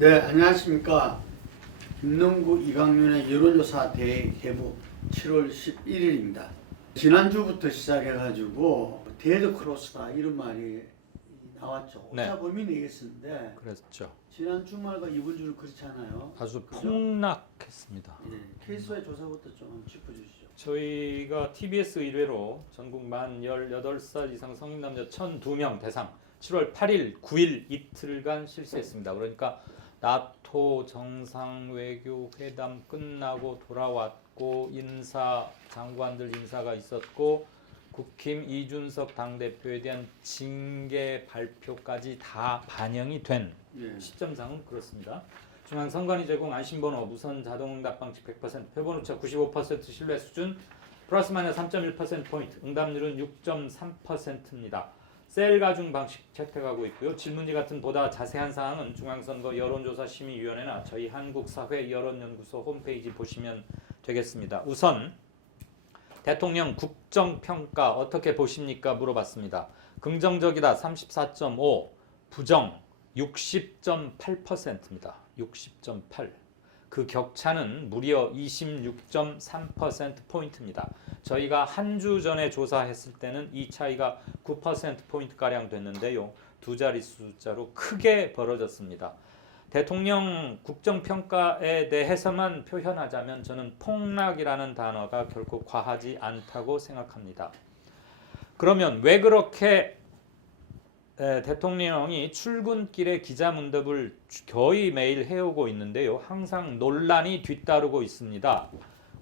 네, 안녕하십니까. 김농구 이강윤의 여론조사 대개보 7월 11일입니다. 지난주부터 시작해가지고 데드 크로스다 이런 말이 나왔죠. 네. 오차 범위 내겠었는데 그랬죠. 지난 주말과 이번 주는 그렇지 않아요. 아주 그죠? 폭락했습니다. 예, 케이스와의 조사부터 좀 짚어주시죠. 저희가 TBS 의뢰로 전국 만 18살 이상 성인 남자 1,002명 대상 7월 8일, 9일 이틀간 실시했습니다. 그러니까 나토 정상외교 회담 끝나고 돌아왔고 장관들 인사가 있었고 국힘 이준석 당대표에 대한 징계 발표까지 다 반영이 된 예. 시점상은 그렇습니다. 중앙선관위 제공 안심번호, 무선 자동응답 방식 100%, 표본오차 95% 신뢰 수준, 플러스 마이너스 3.1%포인트, 응답률은 6.3%입니다. 셀 가중 방식 채택하고 있고요. 질문지 같은 보다 자세한 사항은 중앙선거 여론조사심의위원회나 저희 한국사회여론연구소 홈페이지 보시면 되겠습니다. 우선 대통령 국정평가 어떻게 보십니까? 물어봤습니다. 긍정적이다 34.5, 부정 60.8%입니다. 60.8. 그 격차는 무려 26.3%포인트입니다. 저희가 한 주 전에 조사했을 때는 이 차이가 9%포인트가량 됐는데요. 두 자릿수 숫자로 크게 벌어졌습니다. 대통령 국정평가에 대해서만 표현하자면 저는 폭락이라는 단어가 결코 과하지 않다고 생각합니다. 그러면 왜 그렇게 대통령이 출근길에 기자문답을 거의 매일 해오고 있는데요. 항상 논란이 뒤따르고 있습니다.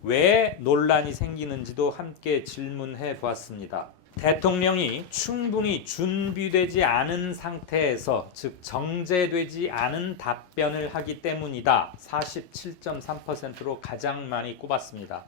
왜 논란이 생기는지도 함께 질문해 보았습니다. 대통령이 충분히 준비되지 않은 상태에서, 즉 정제되지 않은 답변을 하기 때문이다. 47.3%로 가장 많이 꼽았습니다.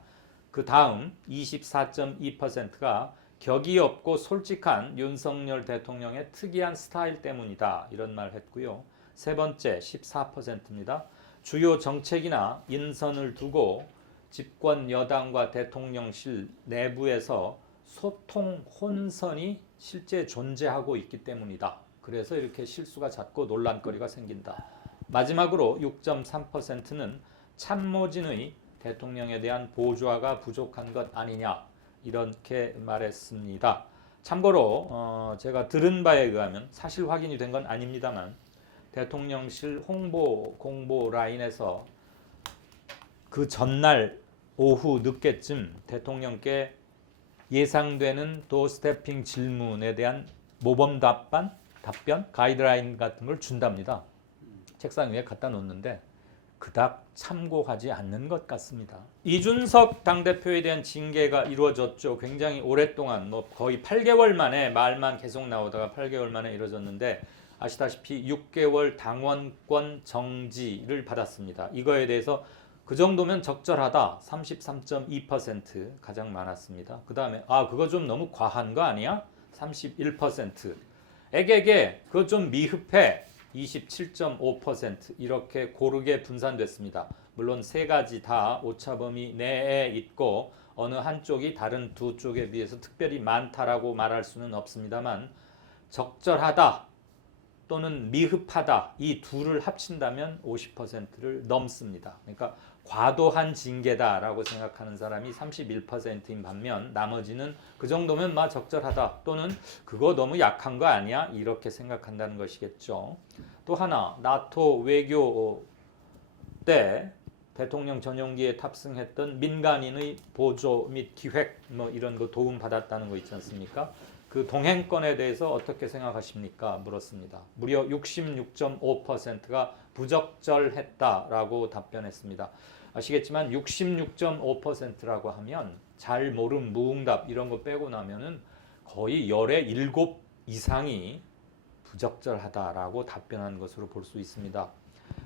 그 다음 24.2%가 격이 없고 솔직한 윤석열 대통령의 특이한 스타일 때문이다. 이런 말 했고요. 세 번째 14%입니다. 주요 정책이나 인선을 두고 집권 여당과 대통령실 내부에서 소통 혼선이 실제 존재하고 있기 때문이다. 그래서 이렇게 실수가 잦고 논란거리가 생긴다. 마지막으로 6.3%는 참모진의 대통령에 대한 보조화가 부족한 것 아니냐. 이렇게 말했습니다. 참고로 제가 들은 바에 의하면 사실 확인이 된 건 아닙니다만 대통령실 공보 라인에서 그 전날 오후 늦게쯤 대통령께 예상되는 도스태핑 질문에 대한 모범 답변, 가이드라인 같은 걸 준답니다. 책상 위에 갖다 놓는데 그닥 참고하지 않는 것 같습니다. 이준석 당대표에 대한 징계가 이루어졌죠. 굉장히 오랫동안 거의 8개월 만에 말만 계속 나오다가 8개월 만에 이루어졌는데 아시다시피 6개월 당원권 정지를 받았습니다. 이거에 대해서 그 정도면 적절하다 33.2% 가장 많았습니다. 그 다음에 그거 좀 너무 과한 거 아니야? 31%. 에게게 그거 좀 미흡해 27.5% 이렇게 고르게 분산됐습니다. 물론 세 가지 다 오차범위 내에 있고 어느 한쪽이 다른 두 쪽에 비해서 특별히 많다라고 말할 수는 없습니다만 적절하다 또는 미흡하다 이 둘을 합친다면 50%를 넘습니다. 그러니까 과도한 징계다라고 생각하는 사람이 31%인 반면 나머지는 그 정도면 적절하다 또는 그거 너무 약한 거 아니야? 이렇게 생각한다는 것이겠죠. 또 하나 나토 외교 때 대통령 전용기에 탑승했던 민간인의 보조 및 기획 이런 거 도움 받았다는 거 있지 않습니까? 그 동행권에 대해서 어떻게 생각하십니까? 물었습니다. 무려 66.5%가 부적절했다라고 답변했습니다. 아시겠지만 66.5%라고 하면 잘 모름, 무응답 이런 거 빼고 나면은 거의 10의 7 이상이 부적절하다라고 답변한 것으로 볼 수 있습니다.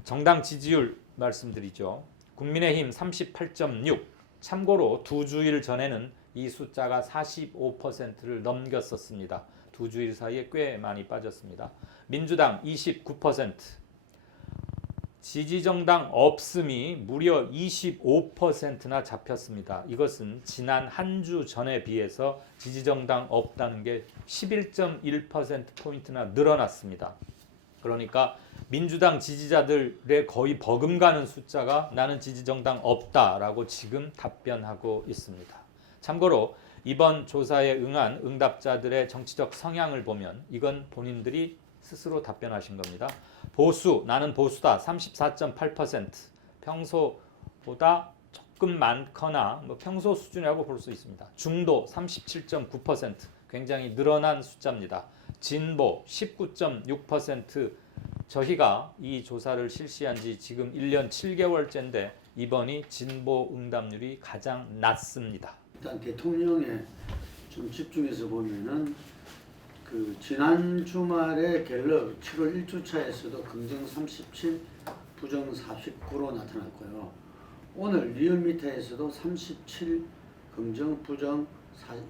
정당 지지율 말씀드리죠. 국민의힘 38.6. 참고로 두 주일 전에는 이 숫자가 45%를 넘겼었습니다. 두 주일 사이에 꽤 많이 빠졌습니다. 민주당 29%. 지지정당 없음이 무려 25%나 잡혔습니다. 이것은 지난 한 주 전에 비해서 지지정당 없다는 게 11.1%포인트나 늘어났습니다. 그러니까 민주당 지지자들의 거의 버금가는 숫자가 나는 지지정당 없다라고 지금 답변하고 있습니다. 참고로 이번 조사에 응한 응답자들의 정치적 성향을 보면 이건 본인들이 스스로 답변하신 겁니다. 보수, 나는 보수다 34.8%, 평소보다 조금 많거나 뭐 평소 수준이라고 볼 수 있습니다. 중도 37.9%, 굉장히 늘어난 숫자입니다. 진보 19.6%. 저희가 이 조사를 실시한 지 지금 1년 7개월째인데 이번이 진보 응답률이 가장 낮습니다. 일단 대통령에 좀 집중해서 보면은 그 지난 주말에 갤럽 7월 1주차에서도 긍정 37, 부정 49로 나타났고요. 오늘 리얼미터에서도 37, 긍정, 부정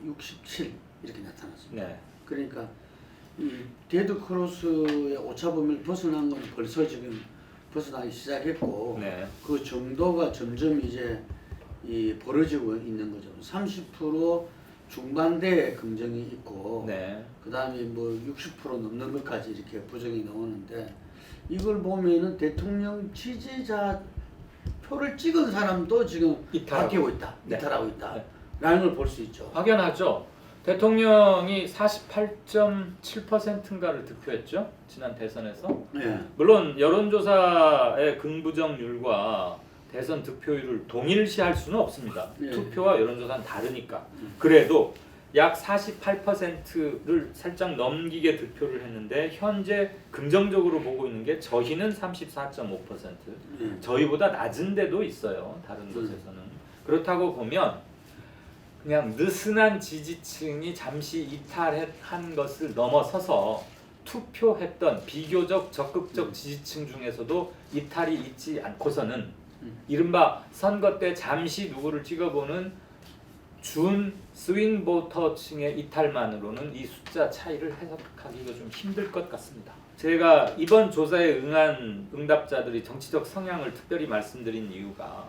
67 이렇게 나타났습니다. 네. 그러니까 이 데드크로스의 오차범위를 벗어난 건 벌써 지금 벗어나기 시작했고 네. 그 정도가 점점 이제 벌어지고 있는 거죠. 30% 중반대에 긍정이 있고 네. 그 다음에 뭐 60% 넘는 것까지 이렇게 부정이 나오는데 이걸 보면은 대통령 지지자 표를 찍은 사람도 지금 이탈하고. 바뀌고 있다. 네. 이탈하고 있다. 네. 라는 걸 볼 수 있죠. 확연하죠. 대통령이 48.7%인가를 득표했죠. 지난 대선에서. 네. 물론 여론조사의 긍부정률과 대선 득표율을 동일시할 수는 없습니다. 네. 투표와 여론조사는 다르니까. 그래도 약 48%를 살짝 넘기게 득표를 했는데 현재 긍정적으로 보고 있는 게 저희는 34.5%. 네. 저희보다 낮은 데도 있어요. 다른 곳에서는. 그렇다고 보면 그냥 느슨한 지지층이 잠시 이탈한 것을 넘어서서 투표했던 비교적 적극적 지지층 중에서도 이탈이 있지 않고서는 이른바 선거 때 잠시 누구를 찍어보는 준 스윙 보터층의 이탈만으로는 이 숫자 차이를 해석하기가 좀 힘들 것 같습니다. 제가 이번 조사에 응한 응답자들이 정치적 성향을 특별히 말씀드린 이유가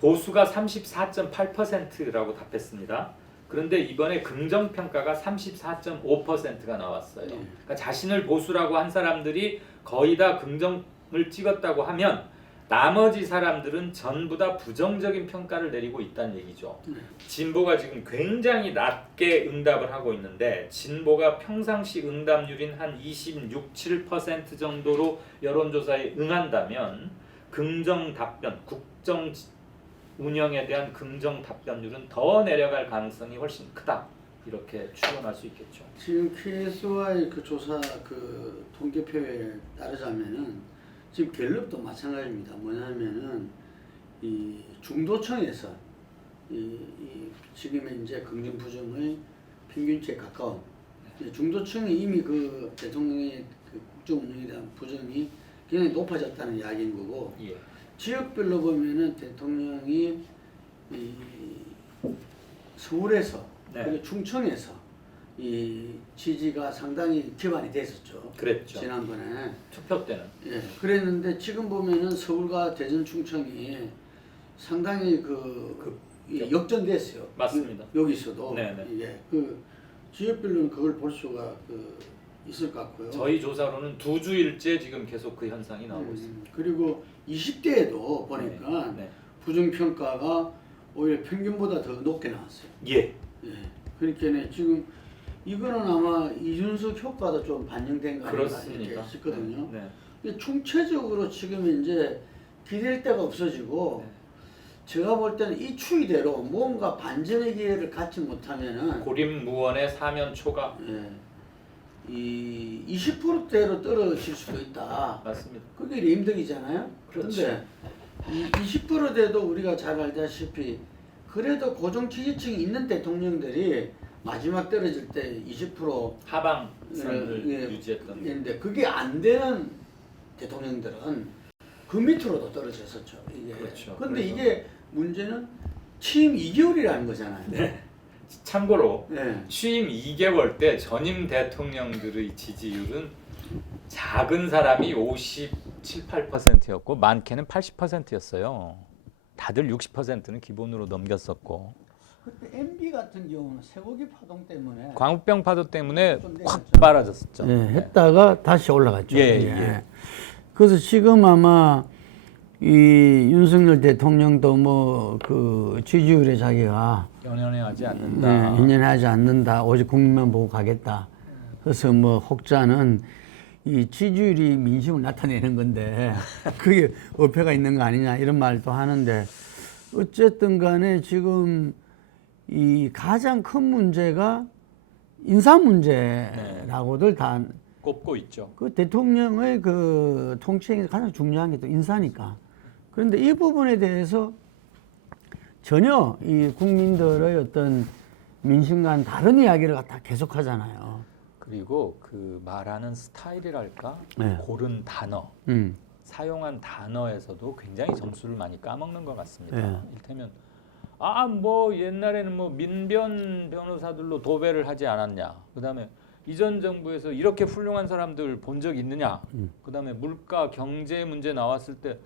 보수가 34.8%라고 답했습니다. 그런데 이번에 긍정평가가 34.5%가 나왔어요. 그러니까 자신을 보수라고 한 사람들이 거의 다 긍정을 찍었다고 하면 나머지 사람들은 전부 다 부정적인 평가를 내리고 있다는 얘기죠. 진보가 지금 굉장히 낮게 응답을 하고 있는데 진보가 평상시 응답률인 한 26, 7% 정도로 여론조사에 응한다면 긍정 답변, 국정 운영에 대한 긍정 답변율은 더 내려갈 가능성이 훨씬 크다. 이렇게 추론할 수 있겠죠. 지금 KSY 그 조사 그 통계표에 따르자면은 지금 갤럽도 마찬가지입니다. 뭐냐면은 이 중도층에서 지금의 이제 긍정 부정의 평균치에 가까운 중도층이 이미 그 대통령의 그 국정 운영에 대한 부정이 굉장히 높아졌다는 이야기인 거고. 예. 지역별로 보면은 대통령이 이 서울에서 네. 그리고 충청에서 이 지지가 상당히 기반이 됐었죠. 그랬죠. 지난번에. 투표 때는. 예. 그랬는데 지금 보면은 서울과 대전 충청이 상당히 역전됐어요. 맞습니다. 여기서도. 네네. 예. 그 지역별로는 그걸 볼 수가 있을 것 같고요. 저희 조사로는 2주일째 지금 계속 그 현상이 나오고 있습니다. 그리고 20대에도 보니까 네. 네. 부정평가가 오히려 평균보다 더 높게 나왔어요. 예. 예. 그러니까 지금 이거는 아마 이준석 효과도 좀 반영된 거 아닌가 이렇게 그렇습니다. 싶거든요. 네. 근데 총체적으로 지금 이제 기댈 데가 없어지고 네. 제가 볼 때는 이 추이대로 뭔가 반전의 기회를 갖지 못하면은 고립무원의 사면 초과. 예. 이 20%대로 떨어질 수도 있다. 맞습니다. 그게 레임덕이잖아요. 그런데 20%대도 우리가 잘 알다시피 그래도 고정 지지층이 있는 대통령들이 마지막 떨어질 때 20% 하방선을 유지했던 게. 인데 그게 안 되는 대통령들은 그 밑으로도 떨어졌었죠. 이게. 그렇죠. 근데 그래서- 이게 문제는 취임 2개월이라는 거잖아요. 네. 참고로 네. 취임 2개월 때 전임 대통령들의 지지율은 작은 사람이 57, 8%였고 많게는 80%였어요. 다들 60%는 기본으로 넘겼었고. 그때 MB 같은 경우는 쇠고기 파동 때문에 광우병 파도 때문에 좀 확 내렸죠. 빨아졌었죠. 예, 했다가 다시 올라갔죠. 예, 예. 그래서 지금 아마 이 윤석열 대통령도 뭐 그 지지율에 자기가 연연하지 않는다. 인연하지 않는다. 오직 국민만 보고 가겠다. 그래서 뭐 혹자는 이 지지율이 민심을 나타내는 건데 그게 어폐가 있는 거 아니냐 이런 말도 하는데 어쨌든 간에 지금 이 가장 큰 문제가 인사 문제라고들 다 꼽고 있죠. 그 대통령의 그 통치행에서 가장 중요한 게 또 인사니까. 그런데 이 부분에 대해서 전혀 이 국민들의 어떤 민심과는 다른 이야기를 갖다 계속 하잖아요. 그리고 그 말하는 스타일이랄까, 네. 고른 단어, 사용한 단어에서도 굉장히 점수를 많이 까먹는 것 같습니다. 네. 이를테면 뭐 옛날에는 뭐 민변 변호사들로 도배를 하지 않았냐. 그다음에 이전 정부에서 이렇게 훌륭한 사람들 본 적 있느냐. 그다음에 물가 경제 문제 나왔을 때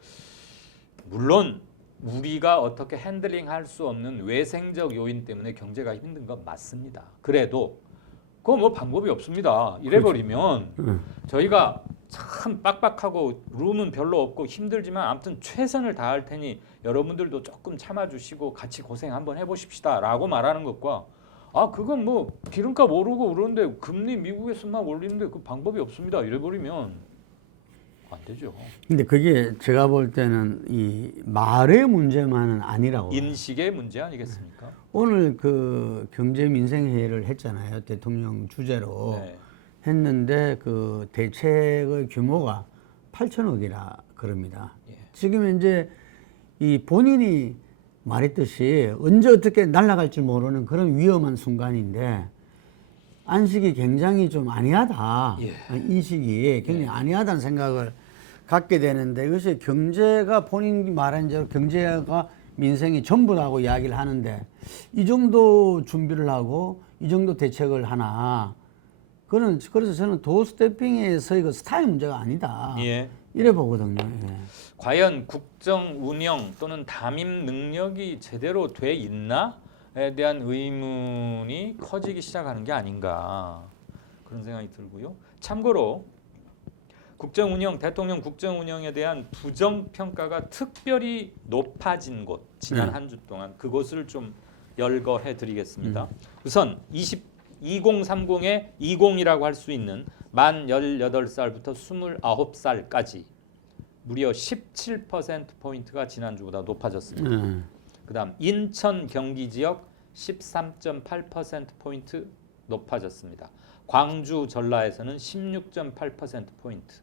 물론 우리가 어떻게 핸들링할 수 없는 외생적 요인 때문에 경제가 힘든 건 맞습니다. 그래도 그거 뭐 방법이 없습니다. 이래버리면 저희가 참 빡빡하고 룸은 별로 없고 힘들지만 아무튼 최선을 다할 테니 여러분들도 조금 참아주시고 같이 고생 한번 해보십시다라고 말하는 것과 그건 뭐 기름값 오르고 그러는데 금리 미국에서만 올리는데 그 방법이 없습니다. 이래버리면 안 되죠. 근데 그게 제가 볼 때는 이 말의 문제만은 아니라고. 인식의 문제 아니겠습니까? 오늘 그 경제 민생 회의를 했잖아요. 대통령 주재로 네. 했는데 그 대책의 규모가 8천억이라 그럽니다. 예. 지금 이제 이 본인이 말했듯이 언제 어떻게 날아갈지 모르는 그런 위험한 순간인데 안식이 굉장히 좀 안이하다. 예. 인식이 굉장히 안이하다는 생각을 갖게 되는데 이것이 경제가 본인이 말한 대로 경제가 민생이 전부라고 이야기를 하는데 이 정도 준비를 하고 이 정도 대책을 하나 그래서 저는 도스태핑에서 이거 스타일 문제가 아니다. 예. 이래 보거든요. 예. 과연 국정 운영 또는 담임 능력이 제대로 돼 있나에 대한 의문이 커지기 시작하는 게 아닌가 그런 생각이 들고요. 참고로 국정 운영, 대통령 국정 운영에 대한 부정 평가가 특별히 높아진 곳 지난 한 주 동안 그곳을 좀 열거해 드리겠습니다. 우선 2030의 20이라고 할 수 있는 만 18살부터 29살까지 무려 17%포인트가 지난주보다 높아졌습니다. 그다음 인천 경기 지역 13.8%포인트 높아졌습니다. 광주 전라에서는 16.8%포인트.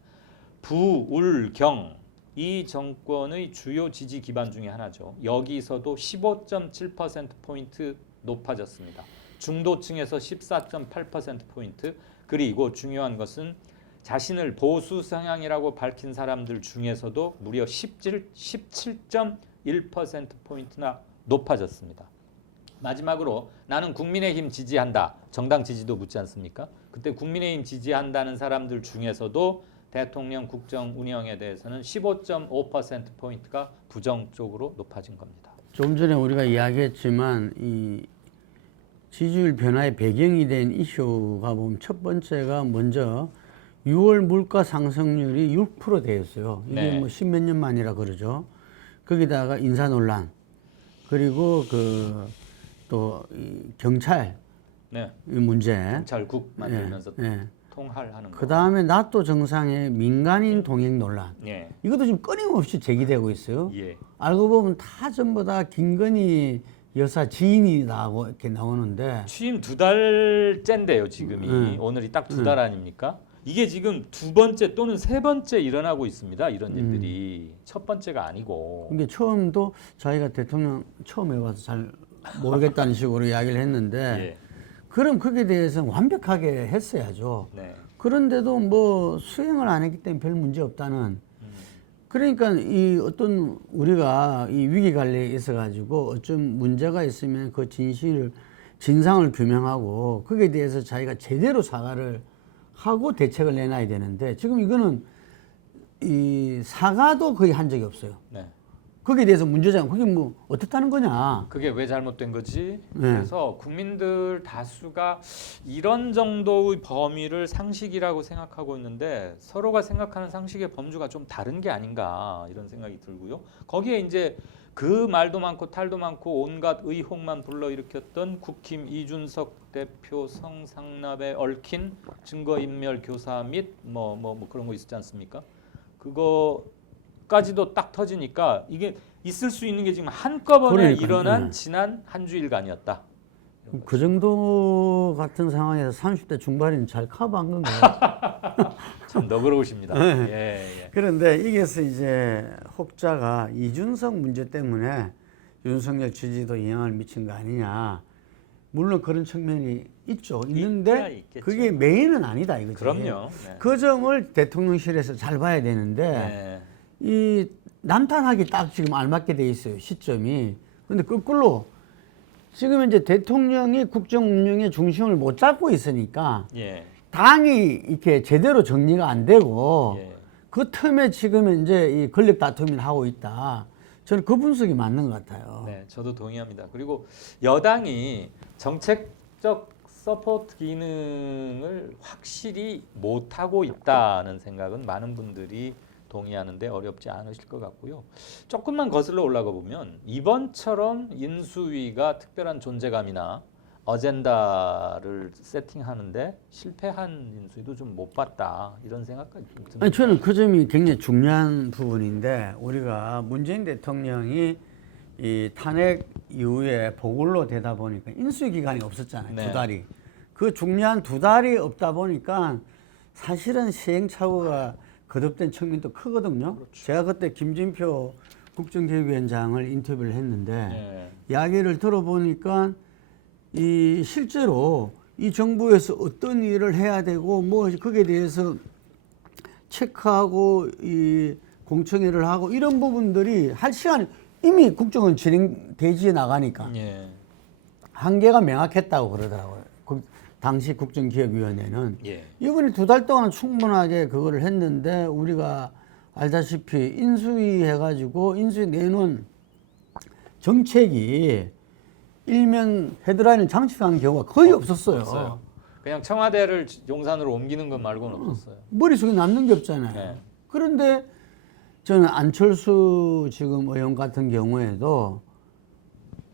부울경 이 정권의 주요 지지 기반 중에 하나죠. 여기서도 15.7%포인트 높아졌습니다. 중도층에서 14.8%포인트 그리고 중요한 것은 자신을 보수 성향이라고 밝힌 사람들 중에서도 무려 17.1%포인트나 높아졌습니다. 마지막으로 나는 국민의힘 지지한다. 정당 지지도 묻지 않습니까? 그때 국민의힘 지지한다는 사람들 중에서도 대통령 국정 운영에 대해서는 15.5%포인트가 부정 쪽으로 높아진 겁니다. 좀 전에 우리가 이야기했지만 이 지지율 변화의 배경이 된 이슈가 보면 첫 번째가 먼저 6월 물가 상승률이 6% 되었어요. 이게 네. 뭐 십몇 년 만이라 그러죠. 거기다가 인사 논란 그리고 그 또 이 경찰 네. 이 문제. 경찰국 만들면서 예. 통할하는 거. 그 다음에 나토 정상의 민간인 동행 논란. 예. 이것도 지금 끊임없이 제기되고 있어요. 예. 알고 보면 다 전부 다 김건희 여사 지인이라고 이렇게 나오는데 취임 2달째인데요, 지금이. 오늘이 딱 2달 아닙니까? 이게 지금 두 번째 또는 세 번째 일어나고 있습니다. 이런 일들이 첫 번째가 아니고. 이게 처음도 자기가 대통령 처음 해봐서 잘 모르겠다는 식으로 이야기를 했는데 예. 그럼 거기에 대해서는 완벽하게 했어야죠. 네. 그런데도 뭐 수행을 안 했기 때문에 별 문제 없다는. 그러니까 이 어떤 우리가 이 위기 관리에 있어 가지고 어떤 문제가 있으면 그 진상을 규명하고 거기에 대해서 자기가 제대로 사과를 하고 대책을 내놔야 되는데 지금 이거는 이 사과도 거의 한 적이 없어요. 네. 거기에 대해서 문제잖아. 그게 뭐 어떻다는 거냐. 그게 왜 잘못된 거지? 네. 그래서 국민들 다수가 이런 정도의 범위를 상식이라고 생각하고 있는데 서로가 생각하는 상식의 범주가 좀 다른 게 아닌가 이런 생각이 들고요. 거기에 이제 그 말도 많고 탈도 많고 온갖 의혹만 불러일으켰던 국힘 이준석 대표 성상납에 얽힌 증거인멸 교사 및 뭐 그런 거 있었지 않습니까? 그거까지도 딱 터지니까 이게 있을 수 있는 게 지금 한꺼번에 그러니까요. 일어난 지난 한 주일간이었다. 그 정도 같은 상황에서 30대 중반인 잘 커버한 건가요? 참 너그러우십니다. 네. 예. 그런데 이게서 이제 혹자가 이준석 문제 때문에 윤석열 지지도 영향을 미친 거 아니냐. 물론 그런 측면이 있죠. 있는데 있겠죠. 그게 메인은 아니다 이거지. 그럼요. 네. 그 점을 대통령실에서 잘 봐야 되는데 네. 이 남탄하기 딱 지금 알맞게 돼 있어요. 시점이. 근데 거꾸로 지금 이제 대통령이 국정 운영의 중심을 못 잡고 있으니까 예. 당이 이렇게 제대로 정리가 안 되고 예. 그 틈에 지금 이제 이 권력 다툼이 하고 있다. 저는 그 분석이 맞는 것 같아요. 네, 저도 동의합니다. 그리고 여당이 정책적 서포트 기능을 확실히 못하고 있다는 생각은 많은 분들이 동의하는데 어렵지 않으실 것 같고요. 조금만 거슬러 올라가 보면 이번처럼 인수위가 특별한 존재감이나 어젠다를 세팅하는데 실패한 인수위도 좀 못 봤다 이런 생각까지 좀 듭니다. 아니, 저는 그 점이 굉장히 중요한 부분인데 우리가 문재인 대통령이 이 탄핵 이후에 보궐로 되다 보니까 인수위 기간이 없었잖아요. 네. 2달이. 그 중요한 2달이 없다 보니까 사실은 시행착오가 거듭된 측면도 크거든요. 그렇죠. 제가 그때 김진표 국정기획위원장을 인터뷰를 했는데 네. 이야기를 들어보니까 이 실제로 이 정부에서 어떤 일을 해야 되고 뭐 거기에 대해서 체크하고 이 공청회를 하고 이런 부분들이 할 시간이 이미 국정은 진행되지 나가니까 예. 한계가 명확했다고 그러더라고요. 당시 국정기획위원회는 예. 이번에 2달 동안 충분하게 그거를 했는데 우리가 알다시피 인수위 해가지고 인수위 내놓은 정책이 일면 헤드라인을 장식한 경우가 거의 없었어요. 없어요. 그냥 청와대를 용산으로 옮기는 것 말고는 없었어요. 머릿속에 남는 게 없잖아요. 네. 그런데 저는 안철수 지금 의원 같은 경우에도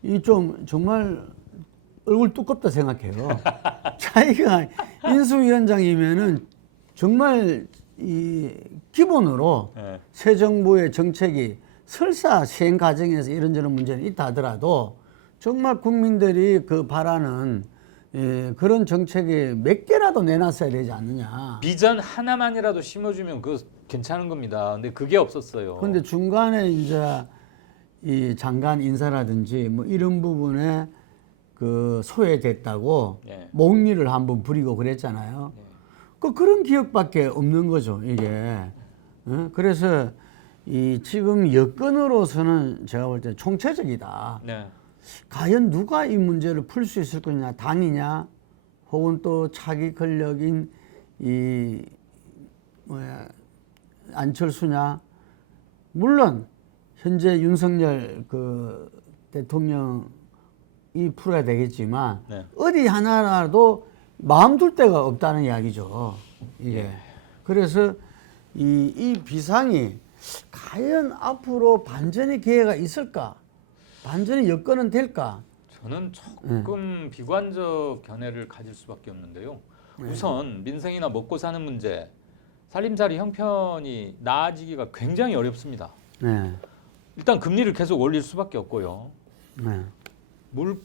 이 좀 정말 얼굴 두껍다 생각해요. 자기가 인수위원장이면은 정말 이 기본으로 네. 새 정부의 정책이 설사 시행 과정에서 이런저런 문제는 있다 하더라도 정말 국민들이 그 바라는 그런 정책이 몇 개라도 내놨어야 되지 않느냐. 비전 하나만이라도 심어주면 그거 괜찮은 겁니다. 근데 그게 없었어요. 근데 중간에 이제 이 장관 인사라든지 뭐 이런 부분에 그 소외됐다고 예. 몽리를 한번 부리고 그랬잖아요. 그런 기억밖에 없는 거죠, 이게. 그래서 이 지금 여건으로서는 제가 볼 때 총체적이다. 네. 과연 누가 이 문제를 풀 수 있을 거냐, 당이냐, 혹은 또 차기 권력인 이 안철수냐. 물론 현재 윤석열 그 대통령이 풀어야 되겠지만 네. 어디 하나라도 마음 둘 데가 없다는 이야기죠. 이게. 그래서 이 비상이 과연 앞으로 반전의 기회가 있을까? 반전의 여건은 될까? 저는 조금 비관적 견해를 가질 수밖에 없는데요. 우선 민생이나 먹고 사는 문제, 살림살이 형편이 나아지기가 굉장히 어렵습니다. 네. 일단 금리를 계속 올릴 수밖에 없고요. 네.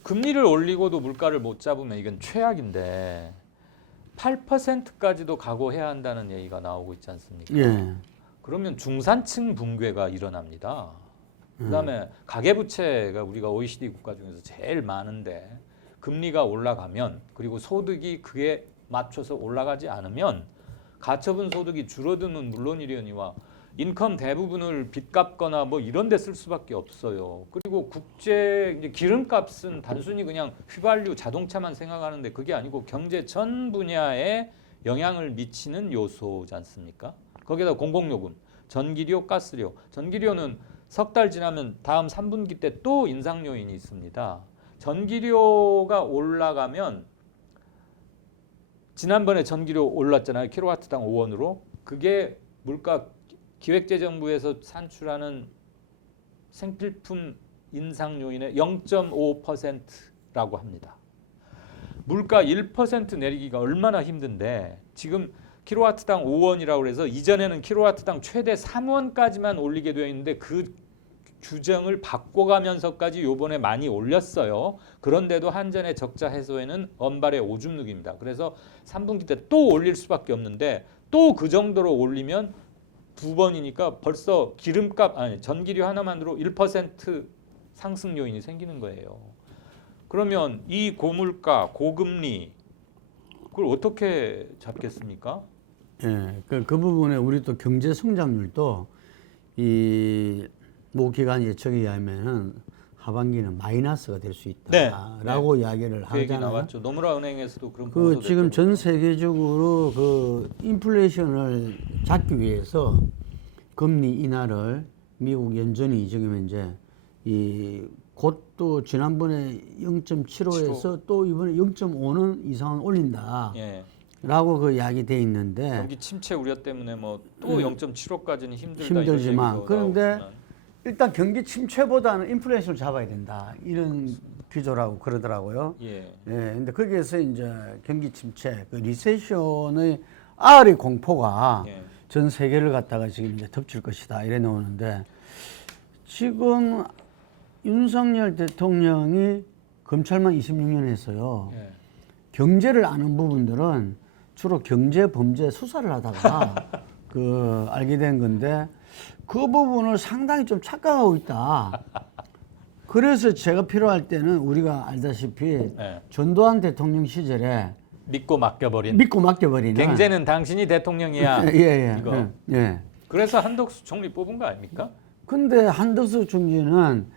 금리를 올리고도 물가를 못 잡으면 이건 최악인데 8%까지도 각오해야 한다는 얘기가 나오고 있지 않습니까? 예. 그러면 중산층 붕괴가 일어납니다. 그다음에 가계부채가 우리가 OECD 국가 중에서 제일 많은데 금리가 올라가면 그리고 소득이 그에 맞춰서 올라가지 않으면 가처분 소득이 줄어드는 물론이려니와 인컴 대부분을 빚 갚거나 뭐 이런 데 쓸 수밖에 없어요. 그리고 국제 이제 기름값은 단순히 그냥 휘발유 자동차만 생각하는데 그게 아니고 경제 전 분야에 영향을 미치는 요소지 않습니까? 거기다 공공요금, 전기료, 가스료. 전기료는 석 달 지나면 다음 3분기 때 또 인상 요인이 있습니다. 전기료가 올라가면 지난번에 전기료 올랐잖아요. 킬로와트당 5원으로. 그게 물가 기획재정부에서 산출하는 생필품 인상 요인의 0.5%라고 합니다. 물가 1% 내리기가 얼마나 힘든데 지금 킬로와트당 5원이라고 해서 이전에는 킬로와트당 최대 3원까지만 올리게 되어 있는데 그 규정을 바꿔가면서까지 요번에 많이 올렸어요. 그런데도 한전의 적자 해소에는 언발의 오줌 누기입니다. 그래서 3분기 때 또 올릴 수밖에 없는데 또 그 정도로 올리면 두 번이니까 벌써 기름값 아니 전기료 하나만으로 1% 상승 요인이 생기는 거예요. 그러면 이 고물가, 고금리 그걸 어떻게 잡겠습니까? 예, 그 부분에 우리 또 경제 성장률도 이 모 기관 예측에 의하면은 하반기는 마이너스가 될 수 있다라고 이야기를 그 얘기 하잖아요. 나왔죠. 노무라 은행에서도 그런 그 지금 전 세계적으로 그 인플레이션을 잡기 위해서 금리 인하를 미국 연준이 지금 이제 이 곧또 지난번에 0.75에서 또 이번에 0.5는 이상은 올린다. 예. 라고 그 이야기 돼 있는데 경기 침체 우려 때문에 뭐 또 0.75까지는 힘들지만 그런데 일단 경기 침체보다는 인플레이션을 잡아야 된다 이런 기조라고 그러더라고요. 예. 예, 근데 거기에서 이제 경기 침체, 그 리세션의 R의 공포가 예. 전 세계를 갖다가 지금 이제 덮칠 것이다 이래 나오는데 지금 윤석열 대통령이 검찰만 26년 했어요. 예. 경제를 아는 부분들은 주로 경제 범죄 수사를 하다가 그 알게 된 건데 그 부분을 상당히 좀 착각하고 있다. 그래서 제가 필요할 때는 우리가 알다시피 예. 전두환 대통령 시절에 믿고 맡겨버린 믿고 맡겨버리는 경제는 당신이 대통령이야. 예. 이거. 예. 그래서 한덕수 총리 뽑은 거 아닙니까? 근데 한덕수 총리는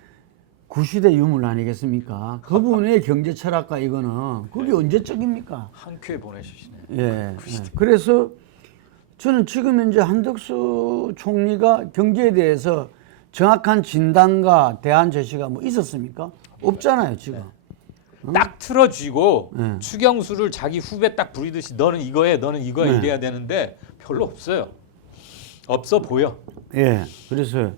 구시대 유물 아니겠습니까? 그분의 경제 철학과 이거는 그게 언제적입니까? 한 큐에 보내주시네. 예. 그래서 저는 지금 현재 한덕수 총리가 경제에 대해서 정확한 진단과 대안 제시가 뭐 있었습니까? 없잖아요, 지금. 딱 틀어쥐고 네. 추경수를 자기 후배 딱 부리듯이 너는 이거 해, 너는 이거 해 네. 이래야 되는데 별로 없어요. 없어 보여. 예. 그래서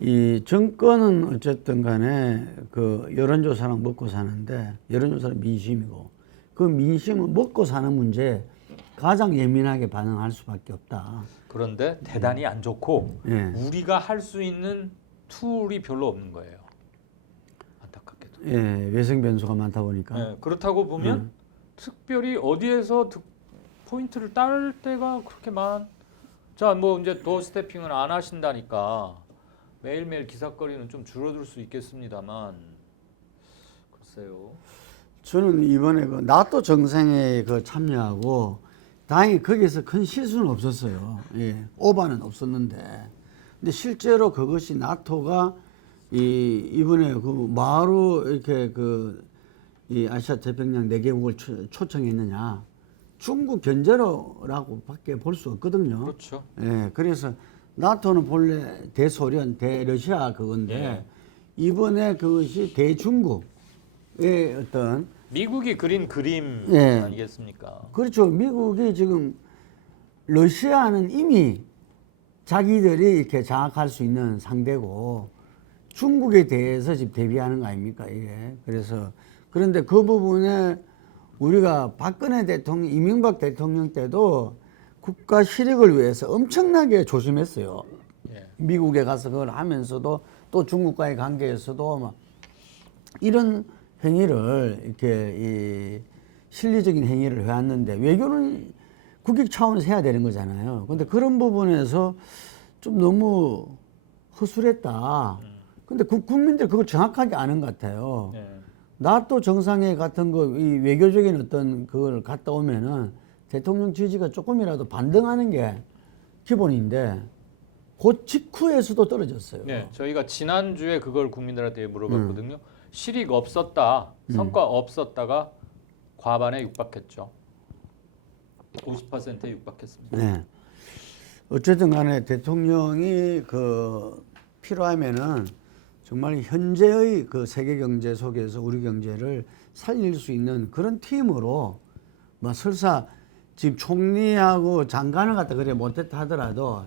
이 정권은 어쨌든 간에 그 여론조사랑 먹고 사는데 여론조사는 민심이고 그 민심은 먹고 사는 문제에 가장 예민하게 반응할 수밖에 없다. 그런데 대단히 안 좋고 예. 우리가 할 수 있는 툴이 별로 없는 거예요. 안타깝게도. 예. 외생 변수가 많다 보니까. 예, 그렇다고 보면 특별히 어디에서 포인트를 딸 때가 그렇게 자, 뭐 이제 도어 스태핑을 안 하신다니까 매일매일 기사거리는 좀 줄어들 수 있겠습니다만 글쎄요. 저는 이번에 그 나토 정상회에 그 참여하고 다행히 거기에서 큰 실수는 없었어요. 예, 오바는 없었는데, 근데 실제로 그것이 나토가 이번에 그 뭐하러 이렇게 이 아시아 태평양 4개국을 초청했느냐? 중국 견제로라고밖에 볼 수 없거든요. 그렇죠. 예, 그래서 나토는 본래 대소련, 대러시아 그건데 예. 이번에 그것이 대중국의 어떤 미국이 그린 그림 예. 아니겠습니까? 그렇죠. 미국이 지금 러시아는 이미 자기들이 이렇게 장악할 수 있는 상대고 중국에 대해서 지금 대비하는 거 아닙니까 이게. 그래서 그런데 그 부분에 우리가 박근혜 대통령, 이명박 대통령 때도 국가 실익을 위해서 엄청나게 조심했어요. 예. 미국에 가서 그걸 하면서도 또 중국과의 관계에서도 막 이런 행위를 이렇게 이 실리적인 행위를 해왔는데 외교는 국익 차원에서 해야 되는 거잖아요. 근데 그런 부분에서 좀 너무 허술했다. 근데 국민들 그걸 정확하게 아는 것 같아요. 예. 나토 정상회 같은 거, 이 외교적인 어떤 그걸 갔다 오면은 대통령 지지가 조금이라도 반등하는 게 기본인데, 그 직후에서도 떨어졌어요. 네, 저희가 지난주에 그걸 국민들한테 물어봤거든요. 실익 없었다, 성과 없었다가 과반에 육박했죠. 50%에 육박했습니다. 네. 어쨌든 간에 대통령이 필요하면은 정말 현재의 그 세계 경제 속에서 우리 경제를 살릴 수 있는 그런 팀으로 뭐 설사 지금 총리하고 장관을 갖다 그래 못했다 하더라도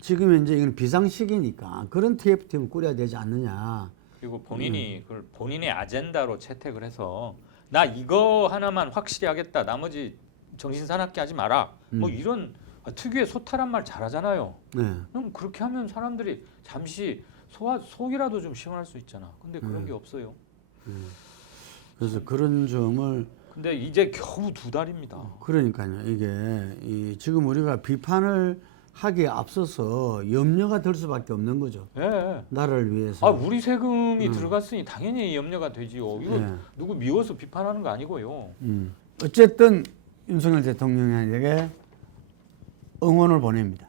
지금 현재 이건 비상시기니까 그런 TF팀을 꾸려야 되지 않느냐. 그리고 본인이 그걸 본인의 아젠다로 채택을 해서 나 이거 하나만 확실히 하겠다. 나머지 정신 사납게 하지 마라. 뭐 이런 특유의 소탈한 말 잘하잖아요. 네. 그럼 그렇게 하면 사람들이 잠시 속이라도 좀 시원할 수 있잖아. 근데 그런 게 없어요. 그래서 그런 점을 근데 이제 겨우 2달입니다. 그러니까요. 이게 지금 우리가 비판을 하기에 앞서서 염려가 될 수밖에 없는 거죠. 예. 나라를 위해서. 아 우리 세금이 들어갔으니 당연히 염려가 되지요. 이거 네. 누구 미워서 비판하는 거 아니고요. 어쨌든 윤석열 대통령에게 응원을 보냅니다.